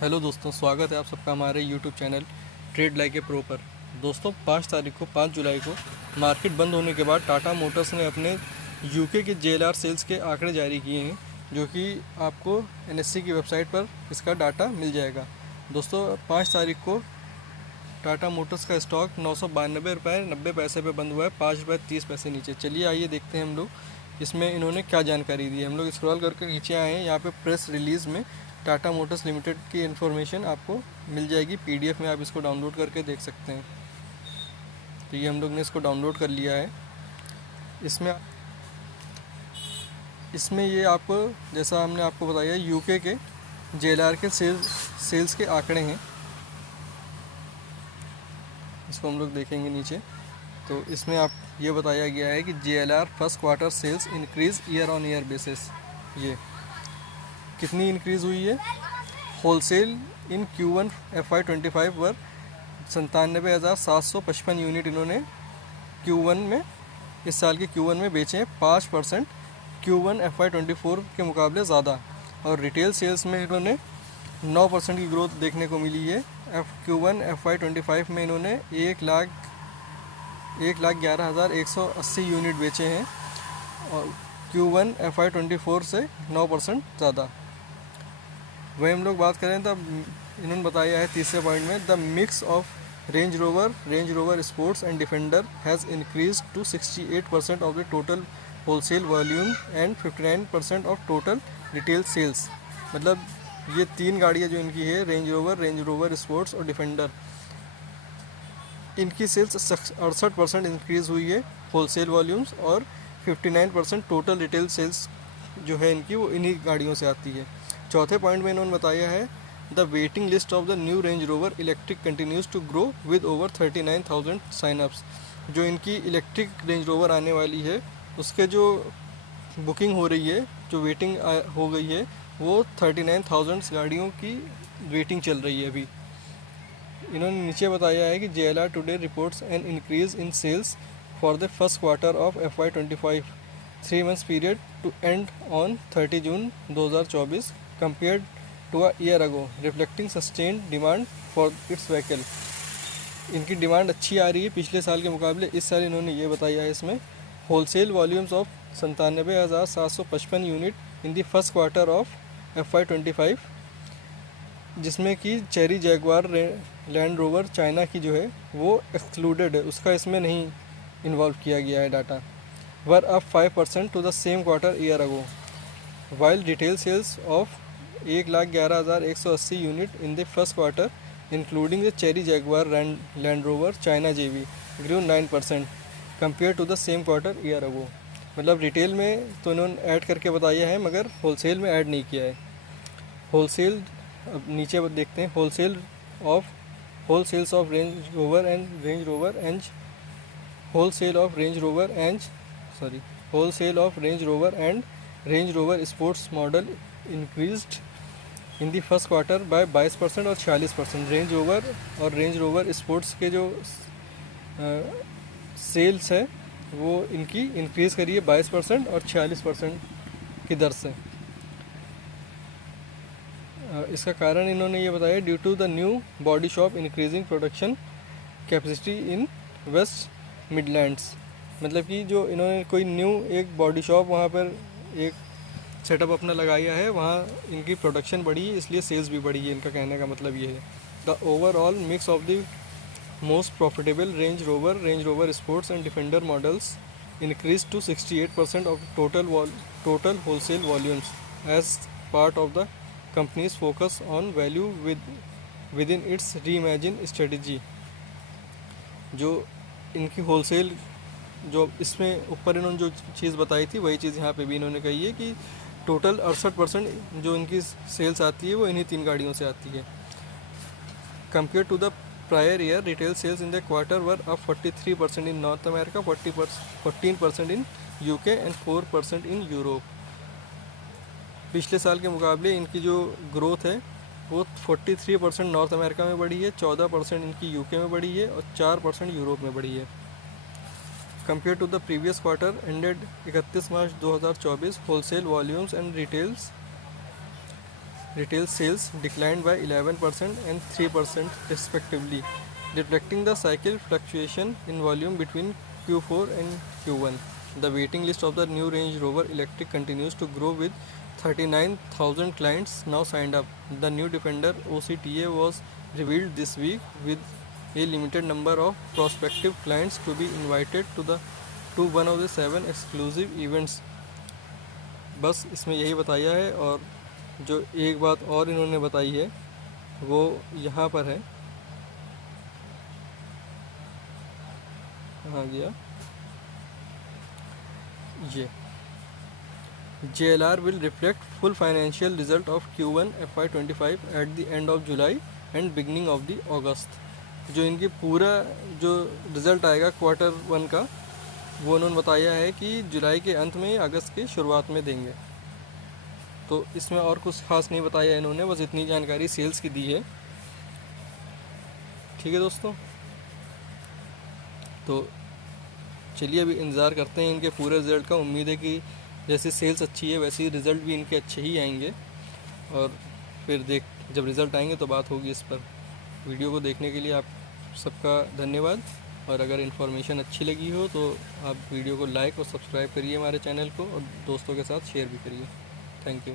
Hello दोस्तों, स्वागत है आप सबका हमारे YouTube channel trade like a pro पर। दोस्तों 5 जुलाई को मार्केट बंद होने के बाद टाटा मोटर्स ने अपने यूके के जेएलआर सेल्स के आंकड़े जारी किए हैं, जो कि आपको एनएससी की वेबसाइट पर इसका डाटा मिल जाएगा। दोस्तों 5 तारीख को टाटा मोटर्स का स्टॉक 992 रुपये 90 पैसे पे बंद हुआ है, 5 रुपये 30 पैसे नीचे। चलिए आइए देखते हैं हम लोग इसमें इन्होंने क्या जानकारी दी है। हम लोग स्क्रॉल करके नीचे आए हैं, यहाँ पे प्रेस रिलीज़ में टाटा मोटर्स लिमिटेड की इन्फॉर्मेशन आपको मिल जाएगी पीडीएफ में, आप इसको डाउनलोड करके देख सकते हैं। तो ये हम लोग ने इसको डाउनलोड कर लिया है। इसमें ये आपको, जैसा हमने आपको बताया, यूके के जेएलआर के सेल्स के आंकड़े हैं। इसको हम लोग देखेंगे नीचे, तो इसमें आप ये बताया गया है कि JLR first quarter sales increase year on year basis. ये कितनी इंक्रीज़ हुई है? होलसेल इन Q1 FY25 पर 97,755 यूनिट इन्होंने Q1 में, इस साल के Q1 में बेचे हैं, 5% Q1 FY24 के मुकाबले ज़्यादा। और रिटेल सेल्स में इन्होंने 9% की ग्रोथ देखने को मिली है। Q1 FY25 में इन्होंने 1,11,180 यूनिट बेचे हैं और Q1 FY24 से 9% ज़्यादा। वही हम लोग बात करें तब इन्होंने बताया है तीसरे पॉइंट में, the mix of Range Rover Sports and Defender has increase to 68% of the total wholesale volume and 59% of total retail sales. मतलब ये 3 गाड़ियाँ जो इनकी है, रेंज रोवर स्पोर्ट्स और डिफेंडर, इनकी सेल्स 68% इंक्रीज़ हुई है होलसेल वॉल्यूम्स, और 59% टोटल रिटेल सेल्स जो है इनकी, वो इन्हीं गाड़ियों से आती है। चौथे पॉइंट में इन्होंने बताया है, the waiting list of the new Range Rover electric continues to grow with over 39,000 signups. जो इनकी इलेक्ट्रिक रेंज रोवर आने वाली है, उसके जो बुकिंग हो रही है, जो वेटिंग हो गई है, वो 39,000 गाड़ियों की वेटिंग चल रही है अभी। इन्होंने नीचे बताया है कि JLR today reports an increase in sales for the first quarter of FY25 3 months period to end on 30 June 2024 compared to a year ago, reflecting sustained demand for its vehicle। इनकी डिमांड अच्छी आ रही है पिछले साल के मुकाबले। इस साल इन्होंने ये बताया है इसमें, wholesale volumes of 97,755 unit in the first quarter of FY25, जिसमें कि cherry Jaguar land rover China की जो है वो एक्सक्लूडेड है, उसका इसमें नहीं इन्वॉल्व किया गया है data. were up 5% to the same quarter year ago, while retail sales of 1,11,180 unit in the first quarter, including the Chery Jaguar Land Rover China JV, grew 9% compared to the same quarter year ago। मतलब retail में तो इन्होंने add करके बताया है, मगर wholesale में add नहीं किया है। होलसेल, अब नीचे देखते हैं, wholesales of Range rover and wholesale of Range Rover and Range Rover Sports model increased in the first quarter by 22% और 46%। रेंज रोवर और रेंज रोवर स्पोर्ट्स के जो सेल्स है वो इनकी इंक्रीज़ करी है 22% और 46% की दर से। इसका कारण इन्होंने ये बताया, due to the new body shop increasing production capacity in West Midlands. मतलब कि जो इन्होंने कोई न्यू एक बॉडी शॉप वहाँ पर एक सेटअप अपना लगाया है, वहाँ इनकी प्रोडक्शन बढ़ी है, इसलिए सेल्स भी बढ़ी है। इनका कहने का मतलब ये है, the overall mix of the most profitable Range Rover Sports and Defender models increase to 68% of total wholesale volumes as part of the company's focus on value within its reimagine strategy. जो इनकी wholesale, जो इसमें ऊपर इन्होंने जो चीज़ बताई थी, वही चीज़ यहाँ पे भी इन्होंने कही है कि टोटल 68% जो इनकी सेल्स आती है वो इन्हीं 3 गाड़ियों से आती है। Compare to the prior year, retail sales in the quarter were up 43% in North America, 14% in UK and 4% in Europe. पिछले साल के मुकाबले इनकी जो ग्रोथ है वो 43% नॉर्थ अमेरिका में बढ़ी है, 14% इनकी यूके में बढ़ी है और 4% यूरोप में बढ़ी है। Compared to the previous quarter ended 31 March 2024, wholesale volumes and retail sales declined by 11% and 3% respectively, reflecting the cycle fluctuation in volume between Q4 and Q1. The waiting list of the new Range Rover Electric continues to grow with 39,000 clients now signed up. The new Defender OCTA was revealed this week with a limited number of prospective clients to be invited to one of the 7 exclusive events. बस इसमें यही बताया है। और जो एक बात और इन्होंने बताई है वो यहाँ पर है, कहाँ गया ये, JLR will reflect full financial result of Q1 FY25 at the end of July and beginning of the August। जो इनकी पूरा जो रिज़ल्ट आएगा Q1 का वो उन्होंने बताया है कि जुलाई के अंत में, अगस्त के शुरुआत में देंगे। तो इसमें और कुछ खास नहीं बताया इन्होंने, बस इतनी जानकारी सेल्स की दी है। ठीक है दोस्तों, तो चलिए अभी इंतज़ार करते हैं इनके पूरे रिज़ल्ट का। उम्मीद है कि जैसे सेल्स अच्छी है वैसे ही रिज़ल्ट भी इनके अच्छे ही आएंगे, और फिर जब रिज़ल्ट आएंगे तो बात होगी इस पर। वीडियो को देखने के लिए आप सबका धन्यवाद, और अगर इन्फॉर्मेशन अच्छी लगी हो तो आप वीडियो को लाइक और सब्सक्राइब करिए हमारे चैनल को, और दोस्तों के साथ शेयर भी करिए। Thank you.